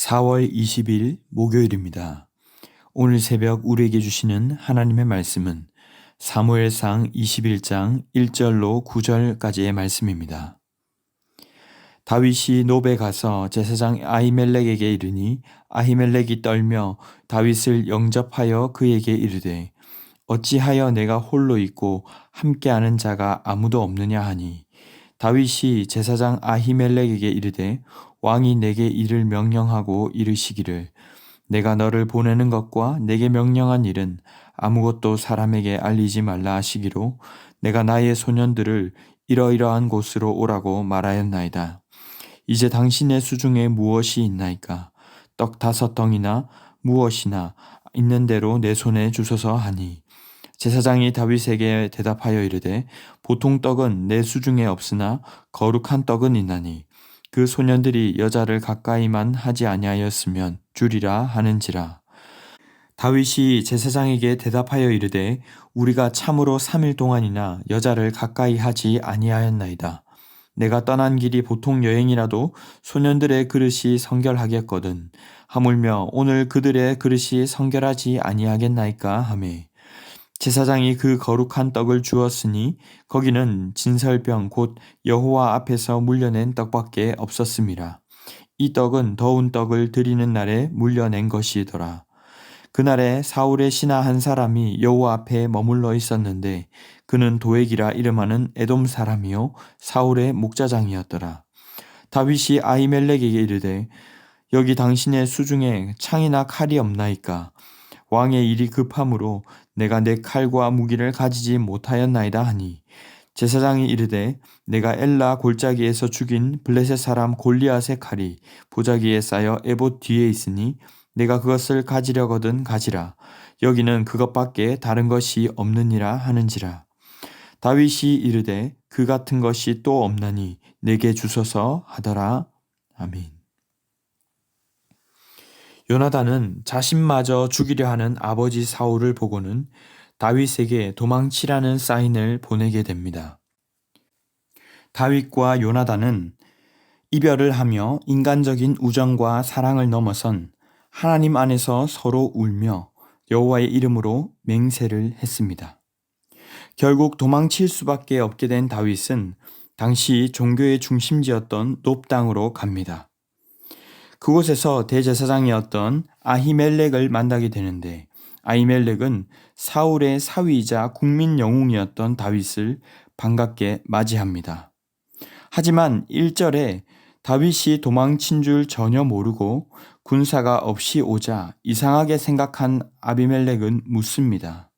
4월 20일 목요일입니다. 오늘 새벽 우리에게 주시는 하나님의 말씀은 사무엘상 21장 1절로 9절까지의 말씀입니다. 다윗이 노베 가서 제사장 아히멜렉에게 이르니 아히멜렉이 떨며 다윗을 영접하여 그에게 이르되 어찌하여 내가 홀로 있고 함께하는 자가 아무도 없느냐 하니 다윗이 제사장 아히멜렉에게 이르되 왕이 내게 이를 명령하고 이르시기를 내가 너를 보내는 것과 내게 명령한 일은 아무것도 사람에게 알리지 말라 하시기로 내가 나의 소년들을 이러이러한 곳으로 오라고 말하였나이다. 이제 당신의 수중에 무엇이 있나이까? 떡 5덩이나 무엇이나 있는 대로 내 손에 주소서 하니 제사장이 다윗에게 대답하여 이르되 보통 떡은 내 수중에 없으나 거룩한 떡은 있나니 그 소년들이 여자를 가까이만 하지 아니하였으면 주리라 하는지라. 다윗이 제사장에게 대답하여 이르되 우리가 참으로 3일 동안이나 여자를 가까이 하지 아니하였나이다. 내가 떠난 길이 보통 여행이라도 소년들의 그릇이 성결하겠거든. 하물며 오늘 그들의 그릇이 성결하지 아니하겠나이까 하매 제사장이 그 거룩한 떡을 주었으니 거기는 진설병 곧 여호와 앞에서 물려낸 떡밖에 없었음이라. 이 떡은 더운 떡을 드리는 날에 물려낸 것이더라. 그날에 사울의 신하 한 사람이 여호와 앞에 머물러 있었는데 그는 도액이라 이름하는 에돔 사람이요 사울의 목자장이었더라. 다윗이 아히멜렉에게 이르되 여기 당신의 수중에 창이나 칼이 없나이까? 왕의 일이 급함으로 내가 내 칼과 무기를 가지지 못하였나이다 하니 제사장이 이르되 내가 엘라 골짜기에서 죽인 블레셋 사람 골리앗의 칼이 보자기에 쌓여 에봇 뒤에 있으니 내가 그것을 가지려거든 가지라. 여기는 그것밖에 다른 것이 없느니라 하는지라. 다윗이 이르되 그 같은 것이 또 없나니 내게 주소서 하더라. 아멘. 요나단은 자신마저 죽이려 하는 아버지 사울을 보고는 다윗에게 도망치라는 사인을 보내게 됩니다. 다윗과 요나단은 이별을 하며 인간적인 우정과 사랑을 넘어선 하나님 안에서 서로 울며 여호와의 이름으로 맹세를 했습니다. 결국 도망칠 수밖에 없게 된 다윗은 당시 종교의 중심지였던 놉 땅으로 갑니다. 그곳에서 대제사장이었던 아히멜렉을 만나게 되는데 아히멜렉은 사울의 사위이자 국민 영웅이었던 다윗을 반갑게 맞이합니다. 하지만 1절에 다윗이 도망친 줄 전혀 모르고 군사가 없이 오자 이상하게 생각한 아비멜렉은 묻습니다.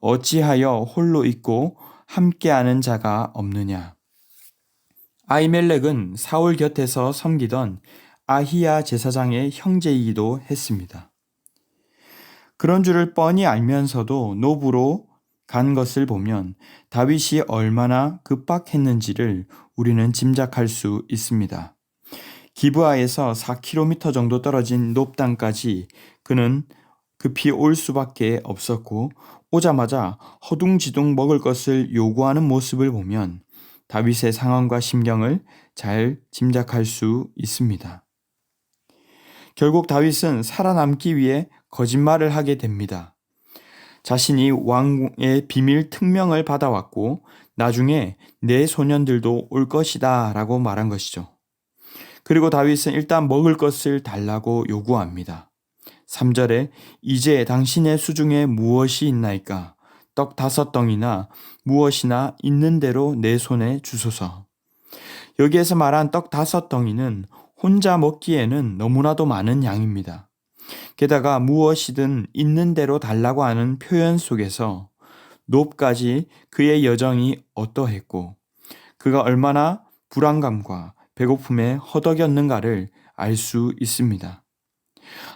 어찌하여 홀로 있고 함께하는 자가 없느냐? 아히멜렉은 사울 곁에서 섬기던 아히야 제사장의 형제이기도 했습니다. 그런 줄을 뻔히 알면서도 노브로 간 것을 보면 다윗이 얼마나 급박했는지를 우리는 짐작할 수 있습니다. 기브아에서 4km 정도 떨어진 놉 땅까지 그는 급히 올 수밖에 없었고 오자마자 허둥지둥 먹을 것을 요구하는 모습을 보면 다윗의 상황과 심경을 잘 짐작할 수 있습니다. 결국 다윗은 살아남기 위해 거짓말을 하게 됩니다. 자신이 왕의 비밀 특명을 받아왔고 나중에 내 소년들도 올 것이다 라고 말한 것이죠. 그리고 다윗은 일단 먹을 것을 달라고 요구합니다. 3절에 이제 당신의 수중에 무엇이 있나이까? 떡 5덩이나 무엇이나 있는 대로 내 손에 주소서. 여기에서 말한 떡 5덩이는 혼자 먹기에는 너무나도 많은 양입니다. 게다가 무엇이든 있는 대로 달라고 하는 표현 속에서 놉까지 그의 여정이 어떠했고 그가 얼마나 불안감과 배고픔에 허덕였는가를 알 수 있습니다.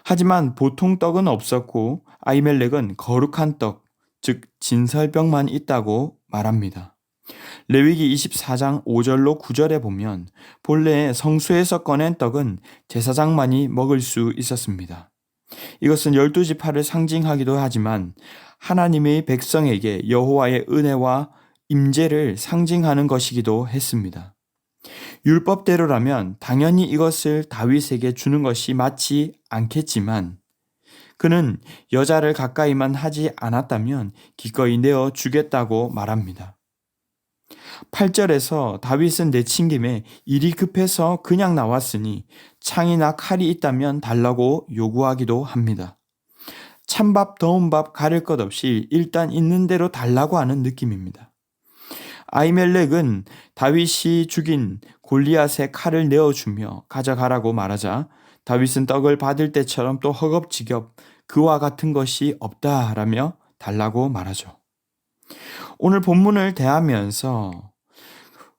하지만 보통 떡은 없었고 아히멜렉은 거룩한 떡, 즉 진설병만 있다고 말합니다. 레위기 24장 5절로 9절에 보면 본래 성소에서 꺼낸 떡은 제사장만이 먹을 수 있었습니다. 이것은 12지파를 상징하기도 하지만 하나님의 백성에게 여호와의 은혜와 임재를 상징하는 것이기도 했습니다. 율법대로라면 당연히 이것을 다윗에게 주는 것이 맞지 않겠지만 그는 여자를 가까이만 하지 않았다면 기꺼이 내어 주겠다고 말합니다. 8절에서 다윗은 내친김에 일이 급해서 그냥 나왔으니 창이나 칼이 있다면 달라고 요구하기도 합니다. 찬밥 더운 밥 가릴 것 없이 일단 있는 대로 달라고 하는 느낌입니다. 아히멜렉은 다윗이 죽인 골리앗의 칼을 내어주며 가져가라고 말하자 다윗은 떡을 받을 때처럼 또 허겁지겁 그와 같은 것이 없다라며 달라고 말하죠. 오늘 본문을 대하면서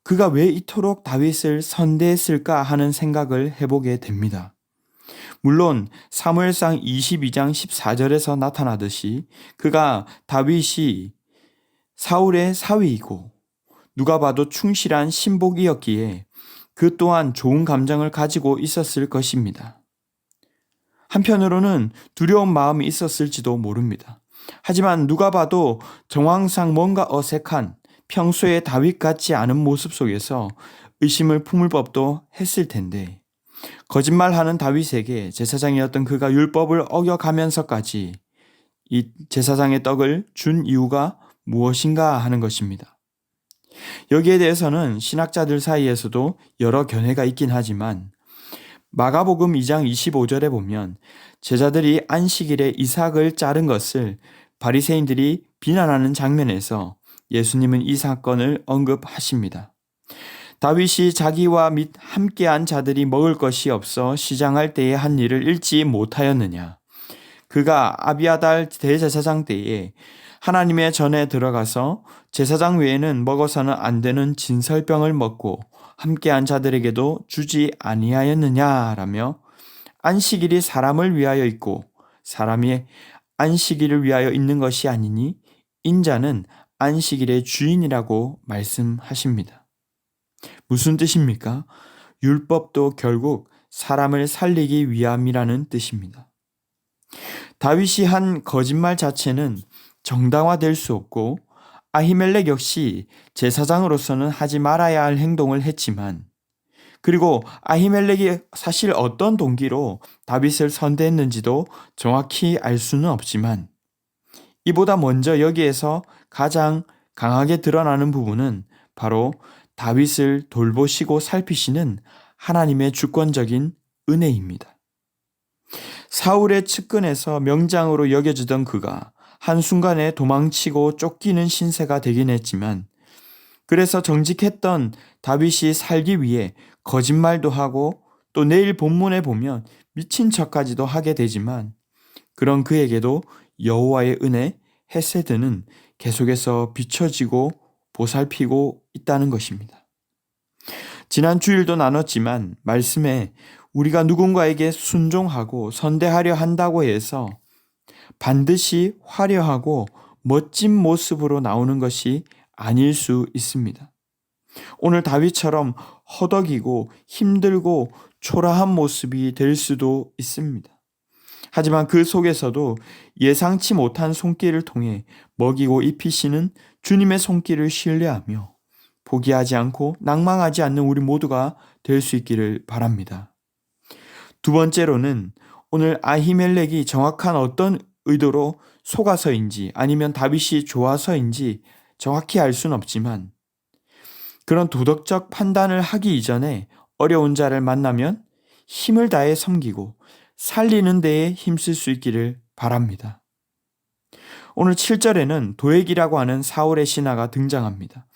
그가 왜 이토록 다윗을 선대했을까 하는 생각을 해보게 됩니다. 물론 사무엘상 22장 14절에서 나타나듯이 그가 다윗이 사울의 사위이고 누가 봐도 충실한 신복이었기에 그 또한 좋은 감정을 가지고 있었을 것입니다. 한편으로는 두려운 마음이 있었을지도 모릅니다. 하지만 누가 봐도 정황상 뭔가 어색한 평소의 다윗 같지 않은 모습 속에서 의심을 품을 법도 했을 텐데 거짓말하는 다윗에게 제사장이었던 그가 율법을 어겨가면서까지 이 제사장의 떡을 준 이유가 무엇인가 하는 것입니다. 여기에 대해서는 신학자들 사이에서도 여러 견해가 있긴 하지만 마가복음 2장 25절에 보면 제자들이 안식일에 이삭을 자른 것을 바리새인들이 비난하는 장면에서 예수님은 이 사건을 언급하십니다. 다윗이 자기와 및 함께한 자들이 먹을 것이 없어 시장할 때에 한 일을 읽지 못하였느냐. 그가 아비아달 대제사장 때에 하나님의 전에 들어가서 제사장 외에는 먹어서는 안 되는 진설병을 먹고 함께한 자들에게도 주지 아니하였느냐라며 안식일이 사람을 위하여 있고 사람이 안식일을 위하여 있는 것이 아니니 인자는 안식일의 주인이라고 말씀하십니다. 무슨 뜻입니까? 율법도 결국 사람을 살리기 위함이라는 뜻입니다. 다윗이 한 거짓말 자체는 정당화될 수 없고 아히멜렉 역시 제사장으로서는 하지 말아야 할 행동을 했지만 그리고 아히멜렉이 사실 어떤 동기로 다윗을 선대했는지도 정확히 알 수는 없지만 이보다 먼저 여기에서 가장 강하게 드러나는 부분은 바로 다윗을 돌보시고 살피시는 하나님의 주권적인 은혜입니다. 사울의 측근에서 명장으로 여겨지던 그가 한순간에 도망치고 쫓기는 신세가 되긴 했지만 그래서 정직했던 다윗이 살기 위해 거짓말도 하고 또 내일 본문에 보면 미친 척까지도 하게 되지만 그런 그에게도 여호와의 은혜 헤세드는 계속해서 비춰지고 보살피고 있다는 것입니다. 지난 주일도 나눴지만 말씀에 우리가 누군가에게 순종하고 선대하려 한다고 해서 반드시 화려하고 멋진 모습으로 나오는 것이 아닐 수 있습니다. 오늘 다윗처럼 허덕이고 힘들고 초라한 모습이 될 수도 있습니다. 하지만 그 속에서도 예상치 못한 손길을 통해 먹이고 입히시는 주님의 손길을 신뢰하며 포기하지 않고 낭망하지 않는 우리 모두가 될 수 있기를 바랍니다. 두 번째로는 오늘 아히멜렉이 정확한 어떤 의도로 속아서인지 아니면 다윗이 좋아서인지 정확히 알 수는 없지만 그런 도덕적 판단을 하기 이전에 어려운 자를 만나면 힘을 다해 섬기고 살리는 데에 힘쓸 수 있기를 바랍니다. 오늘 7절에는 도액이라고 하는 사울의 신하가 등장합니다.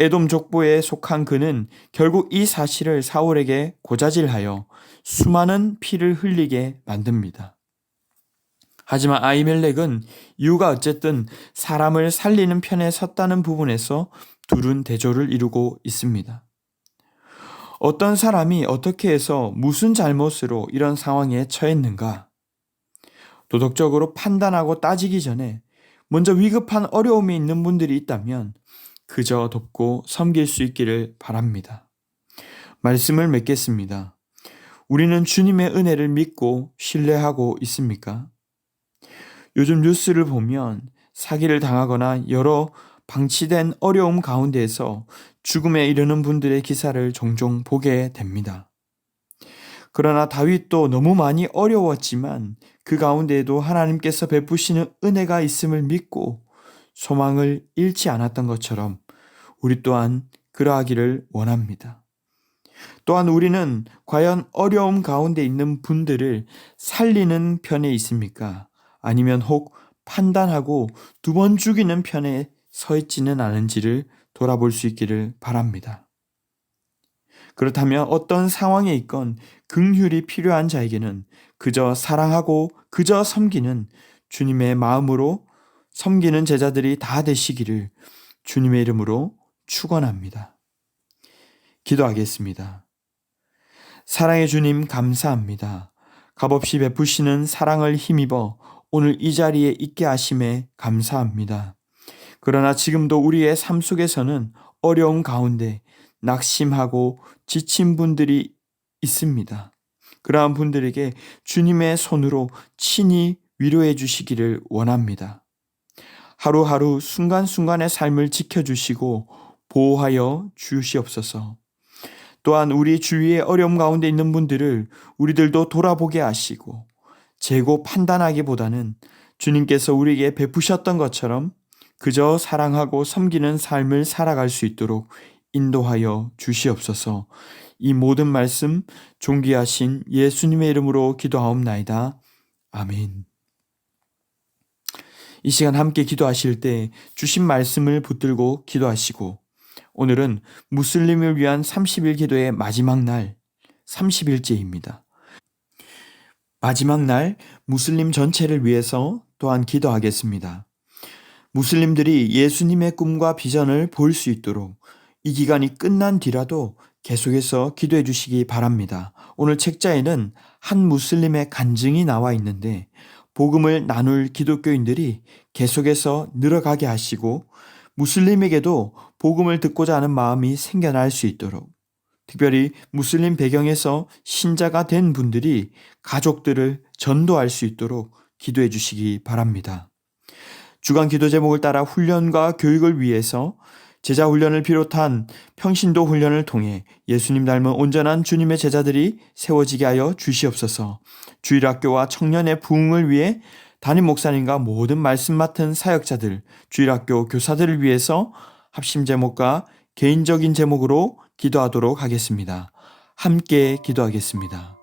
에돔 족보에 속한 그는 결국 이 사실을 사울에게 고자질하여 수많은 피를 흘리게 만듭니다. 하지만 아히멜렉은 이유가 어쨌든 사람을 살리는 편에 섰다는 부분에서 둘은 대조를 이루고 있습니다. 어떤 사람이 어떻게 해서 무슨 잘못으로 이런 상황에 처했는가? 도덕적으로 판단하고 따지기 전에 먼저 위급한 어려움이 있는 분들이 있다면 그저 돕고 섬길 수 있기를 바랍니다. 말씀을 맺겠습니다. 우리는 주님의 은혜를 믿고 신뢰하고 있습니까? 요즘 뉴스를 보면 사기를 당하거나 여러 방치된 어려움 가운데에서 죽음에 이르는 분들의 기사를 종종 보게 됩니다. 그러나 다윗도 너무 많이 어려웠지만 그 가운데에도 하나님께서 베푸시는 은혜가 있음을 믿고 소망을 잃지 않았던 것처럼 우리 또한 그러하기를 원합니다. 또한 우리는 과연 어려움 가운데 있는 분들을 살리는 편에 있습니까? 아니면 혹 판단하고 두 번 죽이는 편에 서 있지는 않은지를 돌아볼 수 있기를 바랍니다. 그렇다면 어떤 상황에 있건 긍휼이 필요한 자에게는 그저 사랑하고 그저 섬기는 주님의 마음으로 섬기는 제자들이 다 되시기를 주님의 이름으로 축원합니다. 기도하겠습니다. 사랑의 주님 감사합니다. 값없이 베푸시는 사랑을 힘입어 오늘 이 자리에 있게 하심에 감사합니다. 그러나 지금도 우리의 삶 속에서는 어려운 가운데 낙심하고 지친 분들이 있습니다. 그러한 분들에게 주님의 손으로 친히 위로해 주시기를 원합니다. 하루하루 순간순간의 삶을 지켜주시고 보호하여 주시옵소서. 또한 우리 주위의 어려움 가운데 있는 분들을 우리들도 돌아보게 하시고 재고 판단하기보다는 주님께서 우리에게 베푸셨던 것처럼 그저 사랑하고 섬기는 삶을 살아갈 수 있도록 인도하여 주시옵소서. 이 모든 말씀 존귀하신 예수님의 이름으로 기도하옵나이다. 아멘. 이 시간 함께 기도하실 때 주신 말씀을 붙들고 기도하시고 오늘은 무슬림을 위한 30일 기도의 마지막 날 30일째입니다. 마지막 날 무슬림 전체를 위해서 또한 기도하겠습니다. 무슬림들이 예수님의 꿈과 비전을 볼 수 있도록 이 기간이 끝난 뒤라도 계속해서 기도해 주시기 바랍니다. 오늘 책자에는 한 무슬림의 간증이 나와 있는데 복음을 나눌 기독교인들이 계속해서 늘어가게 하시고 무슬림에게도 복음을 듣고자 하는 마음이 생겨날 수 있도록 특별히 무슬림 배경에서 신자가 된 분들이 가족들을 전도할 수 있도록 기도해 주시기 바랍니다. 주간 기도 제목을 따라 훈련과 교육을 위해서 제자 훈련을 비롯한 평신도 훈련을 통해 예수님 닮은 온전한 주님의 제자들이 세워지게 하여 주시옵소서. 주일학교와 청년의 부흥을 위해 담임 목사님과 모든 말씀 맡은 사역자들, 주일학교 교사들을 위해서 합심 제목과 개인적인 제목으로 기도하도록 하겠습니다. 함께 기도하겠습니다.